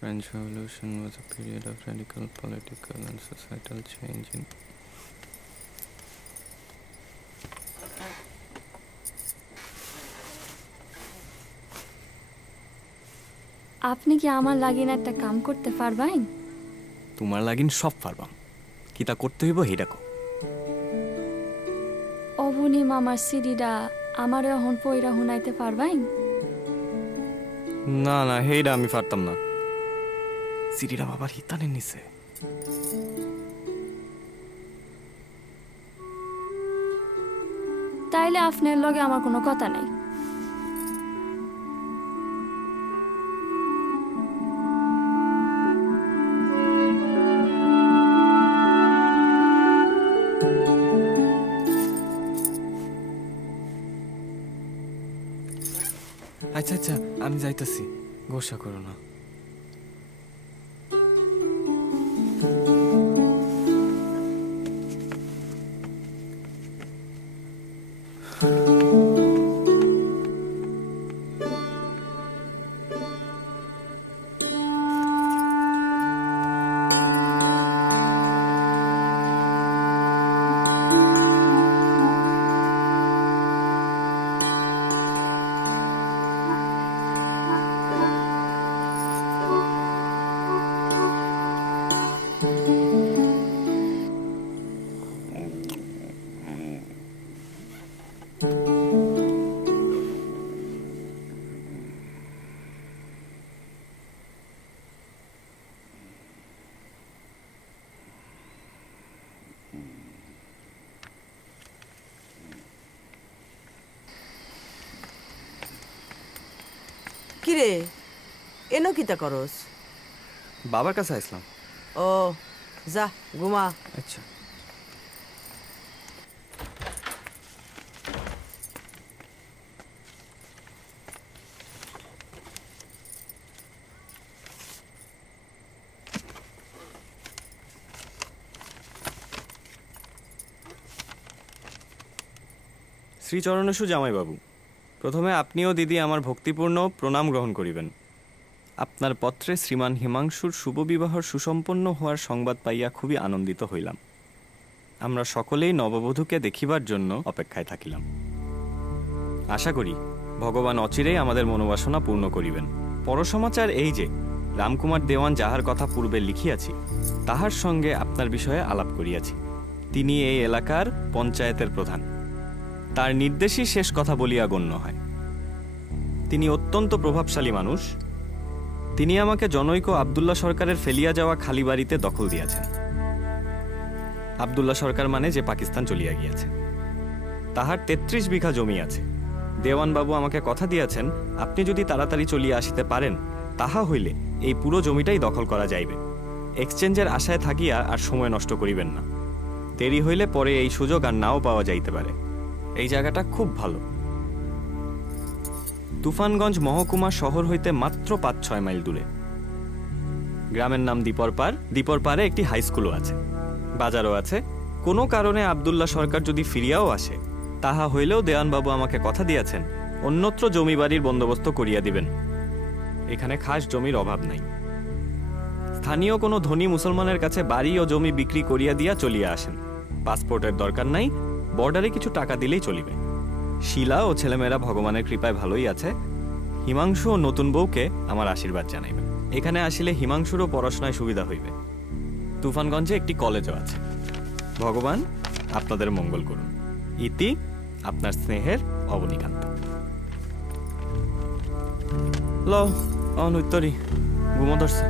French Revolution was a period of radical political and societal change in আপনি কি আমার লাগিন একটা কাম করতে পারবেন? তোমার লাগিন সব পারবাম কিতা করতে হইব হেডা কও অবনি মামার সিডিটা আমার এখন পইরা হুনাইতে পারবেন? না না হেডা আমি পারতাম না সিডিটা বাবার হিতানের নিছে তাইলে আপনার লগে আমার কোনো কথা নাই। আচ্ছা আচ্ছা আমি যাইতাছি গোসা করো না কিরে এনো কিতা করস? বাবার কাছে আসলাম ও যা ঘুমা। আচ্ছা শ্রীচরণেশু জামাইবাবু প্রথমে আপনিও দিদি আমার ভক্তিপূর্ণ প্রণাম গ্রহণ করিবেন আপনার পত্রে শ্রীমান হিমাংশুর শুভ বিবাহর সুসম্পন্ন হওয়ার সংবাদ পাইয়া খুবই আনন্দিত হইলাম আমরা সকলেই নববধূকে দেখিবার জন্য অপেক্ষায় থাকিলাম আশা করি ভগবান অচিরেই আমাদের মনোবাসনা পূর্ণ করিবেন পরসমাচার এই যে রামকুমার দেওয়ান যাহার কথা পূর্বে লিখিয়াছি তাহার সঙ্গে আপনার বিষয়ে আলাপ করিয়াছি তিনি এই এলাকার পঞ্চায়েতের প্রধান তার নির্দেশই শেষ কথা বলিয়া গণ্য হয় তিনি অত্যন্ত প্রভাবশালী মানুষ তিনি আমাকে জনৈক আব্দুল্লাহ সরকারের ফেলিয়া যাওয়া খালি বাড়িতে দখল দিয়াছেন আব্দুল্লাহ সরকার মানে যে পাকিস্তান চলিয়া গিয়াছে তাহার ৩৩ বিঘা জমি আছে দেওয়ানবাবু আমাকে কথা দিয়াছেন আপনি যদি তাড়াতাড়ি চলিয়া আসিতে পারেন তাহা হইলে এই পুরো জমিটাই দখল করা যাইবে এক্সচেঞ্জের আশায় থাকিয়া আর সময় নষ্ট করিবেন না দেরি হইলে পরে এই সুযোগ আর নাও পাওয়া যাইতে পারে এই জায়গাটা খুব ভালো তুফানগঞ্জ মহকুমা শহর হইতে মাত্র ৫-৬ মাইল দূরে গ্রামের নাম দ্বীপরপাড় দ্বীপরপাড়ে একটি হাই স্কুলও আছে বাজারও আছে কোনো কারণে আব্দুল্লাহ সরকার যদি ফিরিয়াও আসে তাহা হইলেও দেওয়ানবাবু আমাকে কথা দিয়াছেন অন্যত্র জমি বাড়ির বন্দোবস্ত করিয়া দিবেন এখানে খাস জমির অভাব নাই স্থানীয় কোনো ধনী মুসলমানের কাছে বাড়ি ও জমি বিক্রি করিয়া দিয়া চলিয়া আসেন পাসপোর্টের দরকার নাই বর্ডারে কিছু টাকা দিলেই চলিবে শিলা ও ছেলেমেয়েরা ভগবানের কৃপায় ভালোই আছে হিমাংশু ও নতুন বউকে আমার আশীর্বাদ জানাইবেন এখানে আসিলে হিমাংশুরও পড়াশোনায় সুবিধা হইবে তুফানগঞ্জে একটি কলেজও আছে ভগবান আপনাদের মঙ্গল করুন ইতি আপনার স্নেহের অবনীকান্ত ল অনুত্তরী ঘুমো ধরছে